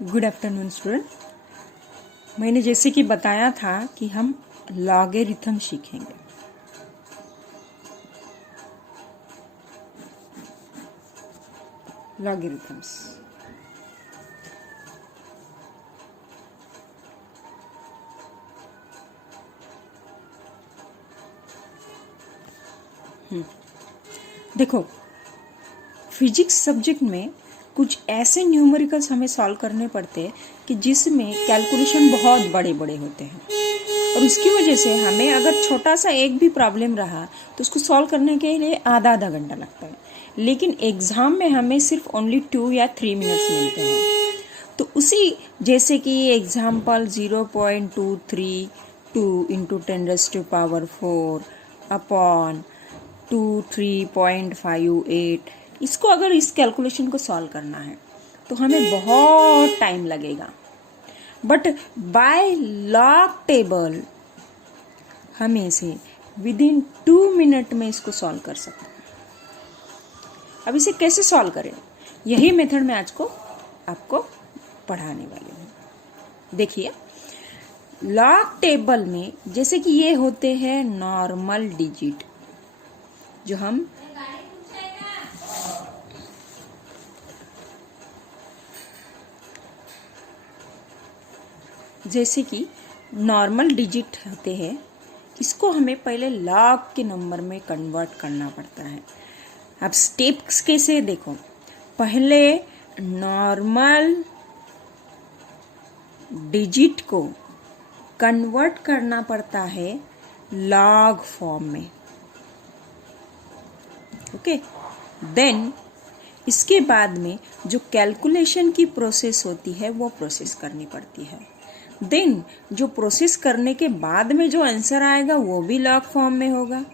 Good afternoon student. मैंने जैसे कि बताया था कि हम लॉगरिथम सीखेंगे। लॉगरिथम्स देखो, फिजिक्स सब्जेक्ट में कुछ ऐसे न्यूमेरिकल्स हमें सॉल्व करने पड़ते हैं कि जिसमें कैलकुलेशन बहुत बड़े बड़े होते हैं और उसकी वजह से हमें अगर छोटा सा एक भी प्रॉब्लम रहा तो उसको सॉल्व करने के लिए आधा आधा घंटा लगता है, लेकिन एग्ज़ाम में हमें सिर्फ ओनली 2 या 3 मिनट्स मिलते हैं। तो उसी जैसे कि एग्जाम्पल 0.232 इंटू 10⁻⁴ अपॉन 23.58, इसको अगर इस कैलकुलेशन को सॉल्व करना है तो हमें बहुत टाइम लगेगा, बट बाय लॉग टेबल हम इसे विदिन 2 मिनट में इसको सॉल्व कर सकते हैं। अब इसे कैसे सॉल्व करें, यही मेथड मैं आज को आपको पढ़ाने वाली हूँ। देखिए, लॉग टेबल में जैसे कि ये होते हैं नॉर्मल डिजिट, जो हम जैसे कि नॉर्मल डिजिट होते हैं, इसको हमें पहले लॉग के नंबर में कन्वर्ट करना पड़ता है। अब स्टेप्स कैसे देखो, पहले नॉर्मल डिजिट को कन्वर्ट करना पड़ता है लॉग फॉर्म में, ओके। देन इसके बाद में जो कैलकुलेशन की प्रोसेस होती है वो प्रोसेस करनी पड़ती है। देन जो प्रोसेस करने के बाद में जो आंसर आएगा वो भी लॉग फॉर्म में होगा,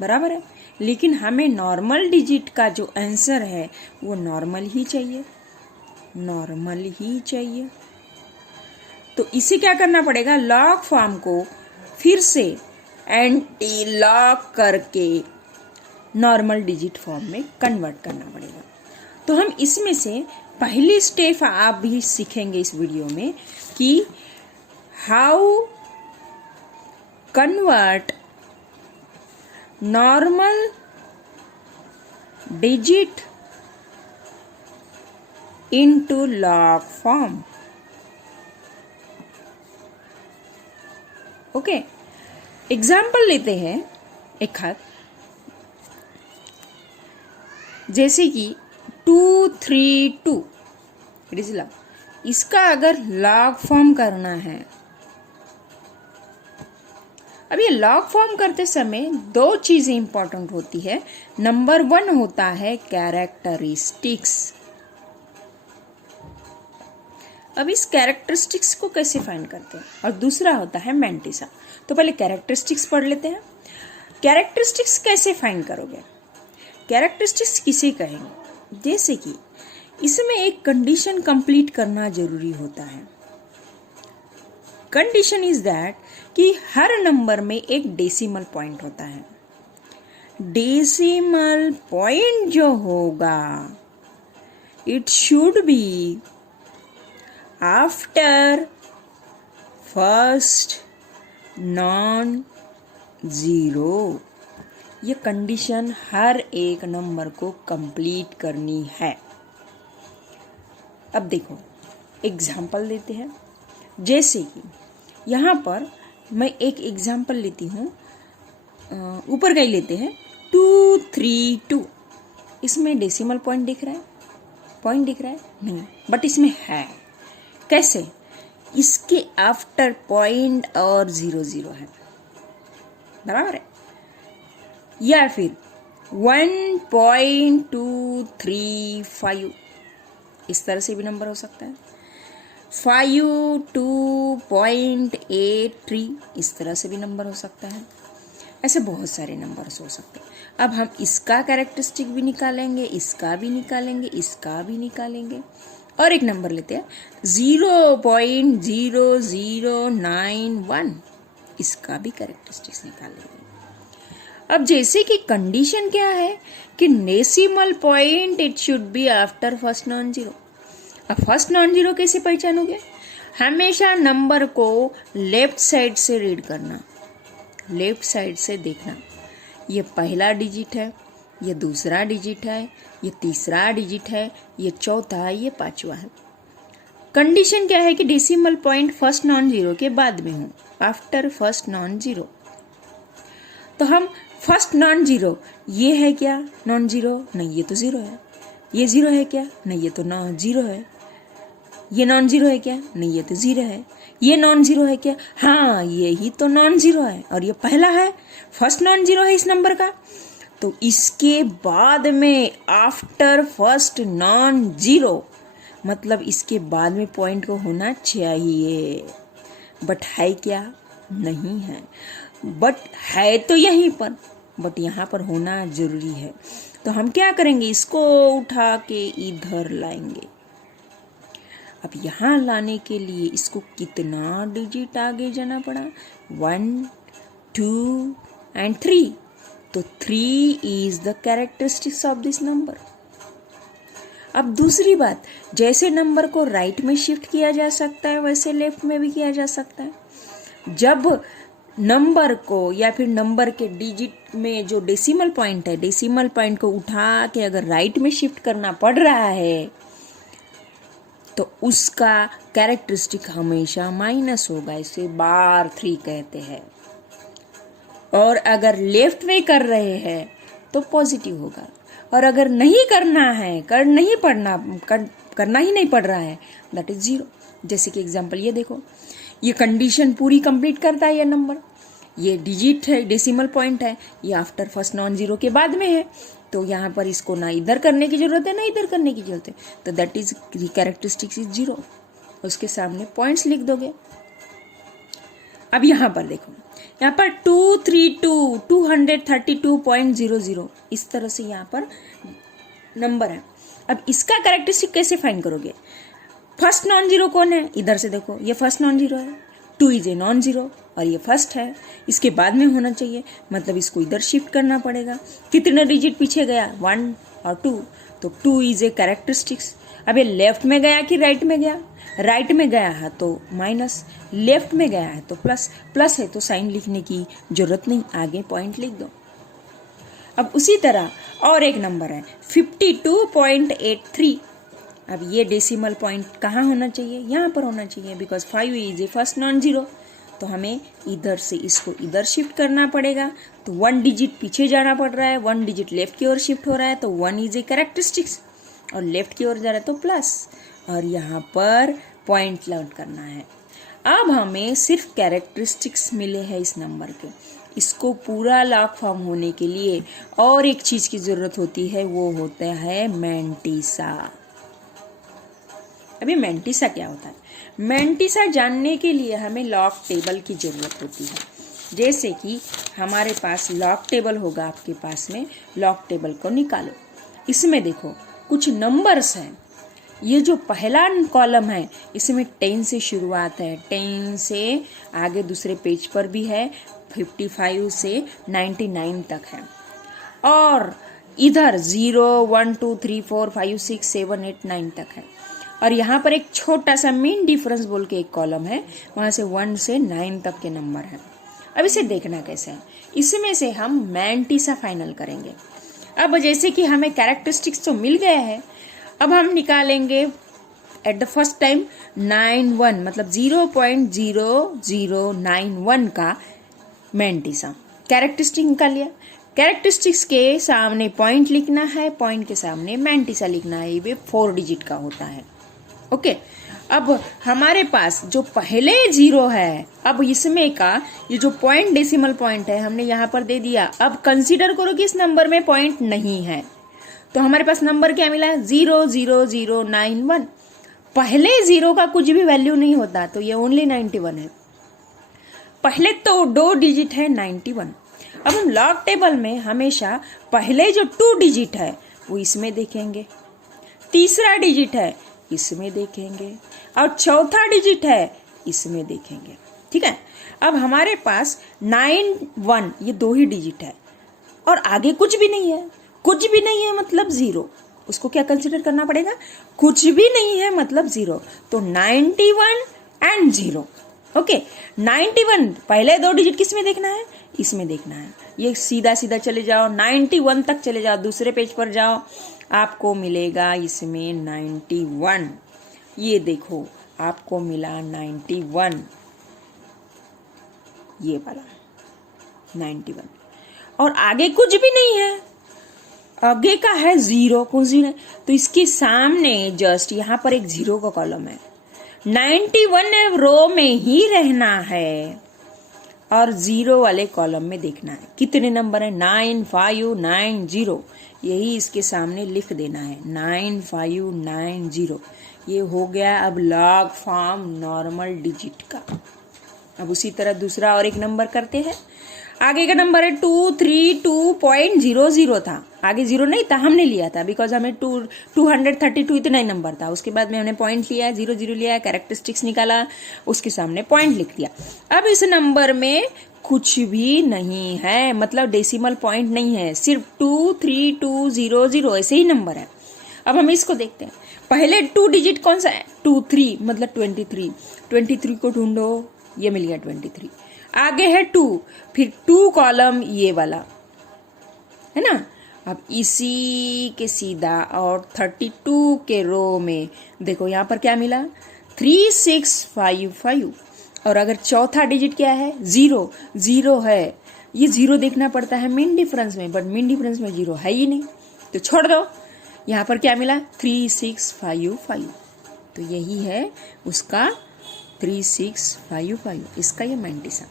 बराबर है। लेकिन हमें नॉर्मल डिजिट का जो आंसर है वो नॉर्मल ही चाहिए, नॉर्मल ही चाहिए। तो इसे क्या करना पड़ेगा, लॉग फॉर्म को फिर से एंटी लॉग करके नॉर्मल डिजिट फॉर्म में कन्वर्ट करना पड़ेगा। तो हम इसमें से पहली स्टेप आप भी सीखेंगे इस वीडियो में कि how convert normal digit into log form, okay. Example लेते हैं एक हाथ, जैसे कि 232 इट इज लॉग, इसका अगर लॉग फॉर्म करना है, अब ये लॉग फॉर्म करते समय दो चीजें इंपॉर्टेंट होती है। नंबर 1 होता है कैरेक्टरिस्टिक्स। अब इस कैरेक्टरिस्टिक्स को कैसे फाइंड करते हैं, और दूसरा होता है मैंटिसा। तो पहले कैरेक्टरिस्टिक्स पढ़ लेते हैं। कैरेक्टरिस्टिक्स कैसे फाइंड करोगे, कैरेक्टरिस्टिक्स किसे कहेंगे, जैसे कि इसमें एक कंडीशन कंप्लीट करना जरूरी होता है। कंडीशन इज दैट कि हर नंबर में एक डेसिमल पॉइंट होता है। डेसिमल पॉइंट जो होगा it should be after first non zero. ये कंडीशन हर एक नंबर को कंप्लीट करनी है। अब देखो एग्जाम्पल देते हैं, जैसे कि यहाँ पर मैं एक एग्जाम्पल लेती हूँ, ऊपर का ही लेते हैं 232। इसमें डेसिमल पॉइंट दिख रहा है, पॉइंट दिख रहा है नहीं, बट इसमें है। कैसे, इसके आफ्टर पॉइंट और 00 है, बराबर है। या फिर 1.235, इस तरह से भी नंबर हो सकता है। 52.83, इस तरह से भी नंबर हो सकता है। ऐसे बहुत सारे नंबर्स हो सकते हैं। अब हम इसका कैरेक्टरिस्टिक भी निकालेंगे, इसका भी निकालेंगे, इसका भी निकालेंगे, और एक नंबर लेते हैं 0.0091, इसका भी कैरेक्टरिस्टिक्स निकालेंगे। अब जैसे कि कंडीशन क्या है कि decimal point it should be after first non zero, अब फर्स्ट नॉन जीरो कैसे पहचानोगे? हमेशा नंबर को लेफ्ट साइड से रीड करना, लेफ्ट साइड से देखना। ये पहला डिजिट है, ये दूसरा डिजिट है, ये तीसरा डिजिट है, ये चौथा है, ये पांचवा है। कंडीशन क्या है कि decimal point first non zero के बाद में हो, आफ्टर फर्स्ट नॉन जीरो। तो हम फर्स्ट नॉन जीरो, ये है क्या नॉन जीरो? नहीं, ये तो जीरो है। ये जीरो है क्या? नहीं, ये तो नॉन जीरो है। ये नॉन जीरो है क्या? नहीं, ये तो जीरो है। ये नॉन जीरो है क्या? हाँ, ये ही तो नॉन जीरो है, और ये पहला है, फर्स्ट नॉन जीरो है इस नंबर का। तो इसके बाद में आफ्टर फर्स्ट नॉन जीरो, मतलब इसके बाद में पॉइंट को होना चाहिए, बट है क्या? नहीं है। बट है तो यहीं पर, बट यहाँ पर होना जरूरी है। तो हम क्या करेंगे? इसको उठा के इधर लाएंगे। अब यहाँ लाने के लिए इसको कितना डिजिट आगे जाना पड़ा? 1, 2 and 3। तो 3 is the characteristics of this number. अब दूसरी बात, जैसे नंबर को राइट में शिफ्ट किया जा सकता है वैसे लेफ्ट में भी किया जा सकता है। जब नंबर को या फिर नंबर के डिजिट में जो डेसिमल पॉइंट है, डेसिमल पॉइंट को उठा के अगर राइट में शिफ्ट करना पड़ रहा है तो उसका कैरेक्टरिस्टिक हमेशा माइनस होगा, इसे बार 3 कहते हैं। और अगर लेफ्ट में कर रहे हैं तो पॉजिटिव होगा, और अगर नहीं करना है, करना ही नहीं पड़ रहा है, दैट इज जीरो। जैसे कि एग्जांपल ये देखो, ये कंडीशन पूरी कंप्लीट करता है ये नंबर, ये डिजिट है, डेसिमल पॉइंट है, ये आफ्टर फर्स्ट नॉन जीरो के बाद में है, तो यहाँ पर इसको ना इधर करने की जरूरत है ना इधर करने की जरूरत है, तो that is characteristics is zero. उसके सामने पॉइंट्स लिख दोगे। अब यहाँ पर देखो, यहाँ पर 232 232.00 इस तरह से यहाँ पर नंबर है। अब इसका कैरेक्टरिस्टिक कैसे फाइंड करोगे? फर्स्ट नॉन जीरो कौन है? इधर से देखो, ये फर्स्ट नॉन जीरो है, 2 इज ए नॉन जीरो, और ये फर्स्ट है, इसके बाद में होना चाहिए, मतलब इसको इधर शिफ्ट करना पड़ेगा। कितने डिजिट पीछे गया? 1 और 2, तो 2 इज ए कैरेक्टरिस्टिक्स। अब ये लेफ्ट में गया कि राइट में गया? राइट में गया है तो माइनस, लेफ्ट में गया है तो प्लस, प्लस है तो साइन लिखने की जरूरत नहीं, आगे पॉइंट लिख दो। अब उसी तरह और एक नंबर है 52.83। अब ये डेसिमल पॉइंट कहाँ होना चाहिए? यहाँ पर होना चाहिए, because 5 is a first non zero, तो हमें इधर से इसको इधर शिफ्ट करना पड़ेगा, तो 1 डिजिट पीछे जाना पड़ रहा है, 1 डिजिट लेफ्ट की ओर शिफ्ट हो रहा है, तो 1 इज ए कैरेक्टरिस्टिक्स, और लेफ्ट की ओर जा रहा है तो प्लस, और यहाँ पर पॉइंट लर्न करना है। अब हमें सिर्फ कैरेक्टरिस्टिक्स मिले हैं इस नंबर के, इसको पूरा लॉग फॉर्म होने के लिए और एक चीज की जरूरत होती है, वो होता है मैंटिसा। अभी मैंटिसा क्या होता है? मैंटिसा जानने के लिए हमें लॉग टेबल की जरूरत होती है। जैसे कि हमारे पास लॉग टेबल होगा, आपके पास में लॉग टेबल को निकालो। इसमें देखो कुछ नंबर्स हैं, ये जो पहला कॉलम है इसमें 10 से शुरुआत है, 10 से आगे दूसरे पेज पर भी है, 55 से 99 तक है, और इधर 0 1 2 3 4 5 6 7 8 9 तक है, और यहाँ पर एक छोटा सा मेन डिफरेंस बोल के एक कॉलम है, वहां से 1 से 9 तक के नंबर है। अब इसे देखना कैसे है, इसमें से हम मैंटिसा फाइनल करेंगे। अब जैसे कि हमें कैरेक्टरिस्टिक्स तो मिल गया है, अब हम निकालेंगे एट द फर्स्ट टाइम 91, मतलब 0.0091 का मैंटिसा। कैरेक्टरिस्टिक निकाल लिया, कैरेक्टरिस्टिक्स के सामने पॉइंट लिखना है, पॉइंट के सामने मैंटिसा लिखना है, ये 4 डिजिट का होता है। ओके, अब हमारे पास जो पहले 0 है, अब इसमें का ये जो पॉइंट डेसिमल पॉइंट है हमने यहाँ पर दे दिया। अब कंसीडर करो कि इस नंबर में पॉइंट नहीं है, तो हमारे पास नंबर क्या मिला है? 00091। पहले 0 का कुछ भी वैल्यू नहीं होता, तो ये ओनली 91 है। पहले तो 2 डिजिट है 91। अब हम लॉग टेबल में हमेशा पहले जो 2 डिजिट है वो इसमें देखेंगे, तीसरा डिजिट है इसमें देखेंगे, और चौथा डिजिट है इसमें देखेंगे। ठीक है, अब हमारे पास 91 ये 2 ही डिजिट है, और आगे कुछ भी नहीं है, कुछ भी नहीं है मतलब 0, उसको क्या कंसिडर करना पड़ेगा, कुछ भी नहीं है मतलब 0, तो 91 एंड 0। ओके, 91 पहले 2 डिजिट किस में देखना है, इसमें देखना है। ये सीधा सीधा चले जाओ 91 तक चले जाओ, दूसरे पेज पर जाओ, आपको मिलेगा इसमें 91। ये देखो आपको मिला 91, ये वाला 91, और आगे कुछ भी नहीं है, आगे का है 0, कुछ भी नहीं, तो इसके सामने जस्ट यहाँ पर एक 0 का कॉलम है। 91 रो में ही रहना है और 0 वाले कॉलम में देखना है। कितने नंबर है, 9590, यही इसके सामने लिख देना है 9590। ये हो गया अब लॉग फॉर्म नॉर्मल डिजिट का। अब उसी तरह दूसरा और एक नंबर करते हैं। आगे का नंबर है 232.00 था, आगे 0 नहीं था, हमने लिया था बिकॉज हमें 232 इतना ही नंबर था। उसके बाद में हमने पॉइंट लिया, 0 लिया, कैरेक्टरिस्टिक्स निकाला, उसके सामने पॉइंट लिख दिया। अब इस नंबर में कुछ भी नहीं है, मतलब डेसिमल पॉइंट नहीं है, सिर्फ 23200 ऐसे ही नंबर है। अब हम इसको देखते हैं। पहले 2 डिजिट कौन सा है, 23 मतलब 23 को ढूंढो, ये मिल गया 23। आगे है 2, फिर 2 कॉलम ये वाला है ना। अब इसी के सीधा और 32 के रो में देखो यहाँ पर क्या मिला, 3655। और अगर चौथा डिजिट क्या है, 0 है। ये 0 देखना पड़ता है मीन डिफरेंस में, बट मीन डिफरेंस में 0 है ही नहीं, तो छोड़ दो। यहाँ पर क्या मिला, 3655, तो यही है उसका 3655, इसका ये मैंटिसा।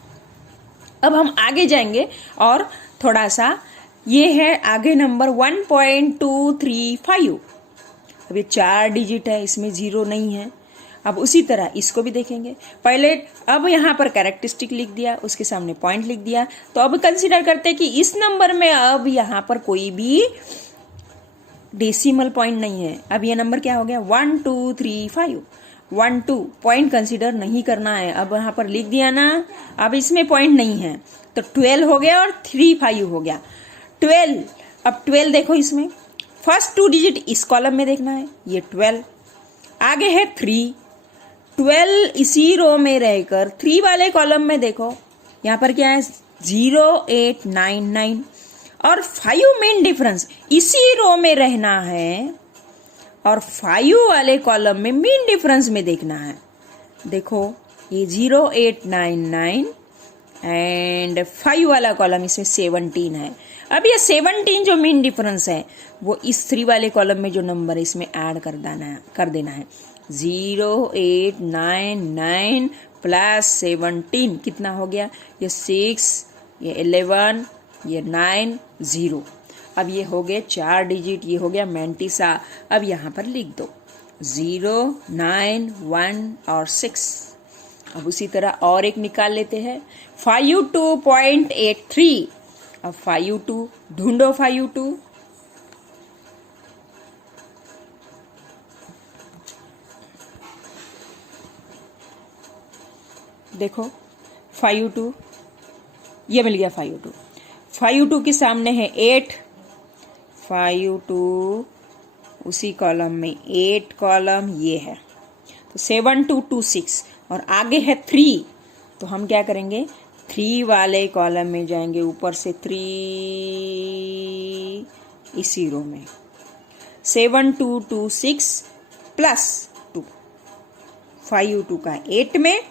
अब हम आगे जाएंगे और थोड़ा सा, ये है आगे नंबर 1.235। अब ये 4 डिजिट है, इसमें 0 नहीं है। अब उसी तरह इसको भी देखेंगे। पहले अब यहाँ पर कैरेक्टरिस्टिक लिख दिया, उसके सामने पॉइंट लिख दिया, तो अब कंसीडर करते हैं कि इस नंबर में अब यहाँ पर कोई भी डेसिमल पॉइंट नहीं है। अब ये नंबर क्या हो गया, 1235, 12 पॉइंट कंसीडर नहीं करना है। अब यहाँ पर लिख दिया ना, अब इसमें पॉइंट नहीं है, तो 12 हो गया और 35 हो गया 12। अब 12 देखो, इसमें फर्स्ट 2 डिजिट इस कॉलम में देखना है, ये 12। आगे है 3, 12 इसी रो में रहकर 3 वाले कॉलम में देखो, यहाँ पर क्या है 0899, और 5 मेन डिफरेंस इसी रो में रहना है और 5 वाले कॉलम में मीन डिफरेंस में देखना है। देखो ये 0899 एंड 5 वाला कॉलम, इसमें 17 है। अब ये 17 जो मीन डिफरेंस है वो इस 3 वाले कॉलम में जो नंबर है इसमें ऐड कर देना है। 0899 प्लस 17 कितना हो गया, ये 6, ये 11, ये 9, 0। अब ये हो गए 4 डिजिट, ये हो गया मैंटिसा। अब यहाँ पर लिख दो 0, 9, 1 और 6। अब उसी तरह और एक निकाल लेते हैं, 52.83। अब 52 ढूंढो, 52 देखो, 52 ये मिल गया। 52 के सामने है 8, 52 उसी कॉलम में 8 कॉलम ये है, तो 7226, और आगे है 3, तो हम क्या करेंगे 3 वाले कॉलम में जाएंगे, ऊपर से 3 इसी रो में, 7226 प्लस 2, 52 का 8 में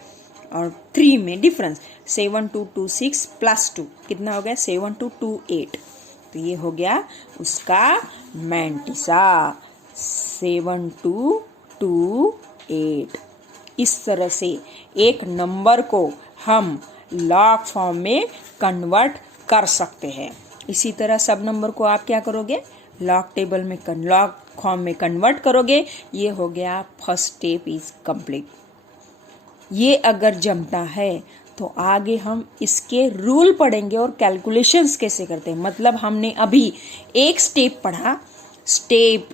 और 3 में डिफरेंस, 7226 प्लस 2 कितना हो गया, 7228। तो ये हो गया उसका मैंटिसा 7228। इस तरह से एक नंबर को हम लॉग फॉर्म में कन्वर्ट कर सकते हैं। इसी तरह सब नंबर को आप क्या करोगे, लॉग टेबल में लॉग फॉर्म में कन्वर्ट करोगे। ये हो गया फर्स्ट स्टेप इज कंप्लीट। ये अगर जमता है तो आगे हम इसके रूल पढ़ेंगे और कैलकुलेशंस कैसे करते हैं। मतलब हमने अभी एक स्टेप पढ़ा, स्टेप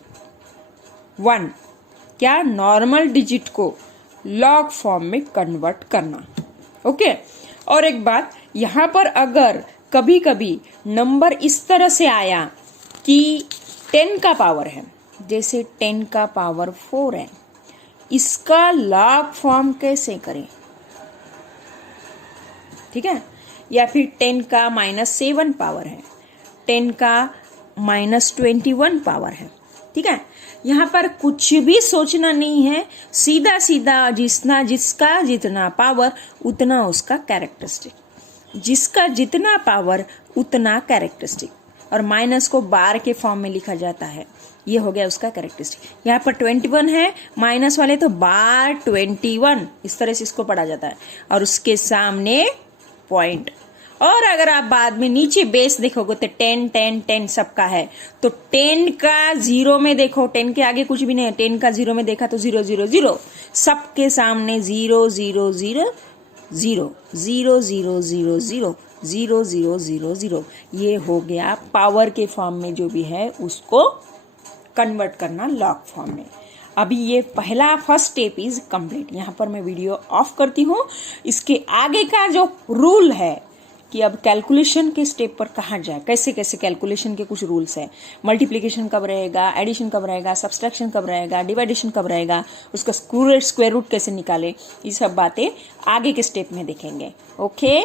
1 क्या, नॉर्मल डिजिट को लॉग फॉर्म में कन्वर्ट करना। ओके, और एक बात यहाँ पर, अगर कभी कभी नंबर इस तरह से आया कि 10 का पावर है, जैसे 10 का पावर 4 है, इसका लॉग फॉर्म कैसे करें, ठीक है। या फिर 10 का -7 पावर है, 10 का -21 पावर है, ठीक है। यहाँ पर कुछ भी सोचना नहीं है, सीधा सीधा जिसका जितना पावर उतना उसका कैरेक्टरिस्टिक, जिसका जितना पावर उतना कैरेक्टरिस्टिक, और माइनस को बार के फॉर्म में लिखा जाता है। ये हो गया उसका कैरेक्टरिस्टिक। यहाँ पर 21 है, माइनस वाले तो बार 21, इस तरह से इसको पढ़ा जाता है, और उसके सामने पॉइंट। और अगर आप बाद में नीचे बेस देखोगे तो 10 10 10 सबका है, तो 10 का 0 में देखो, 10 के आगे कुछ भी नहीं है, 10 का 0 में देखा तो 0 0 0, सबके सामने 0 0 0 0 0 0 0 0 0 0 0 0। ये हो गया पावर के फॉर्म में जो भी है उसको कन्वर्ट करना लॉग फॉर्म में। अभी ये पहला फर्स्ट स्टेप इज कंप्लीट। यहाँ पर मैं वीडियो ऑफ करती हूँ। इसके आगे का जो रूल है कि अब कैलकुलेशन के स्टेप पर कहाँ जाए, कैसे कैसे कैलकुलेशन के कुछ रूल्स है, मल्टीप्लिकेशन कब रहेगा, एडिशन कब रहेगा, सब्सट्रैक्शन कब रहेगा, डिवाइडेशन कब रहेगा, उसका स्क्वायर रूट कैसे निकाले, ये सब बातें आगे के स्टेप में देखेंगे। ओके।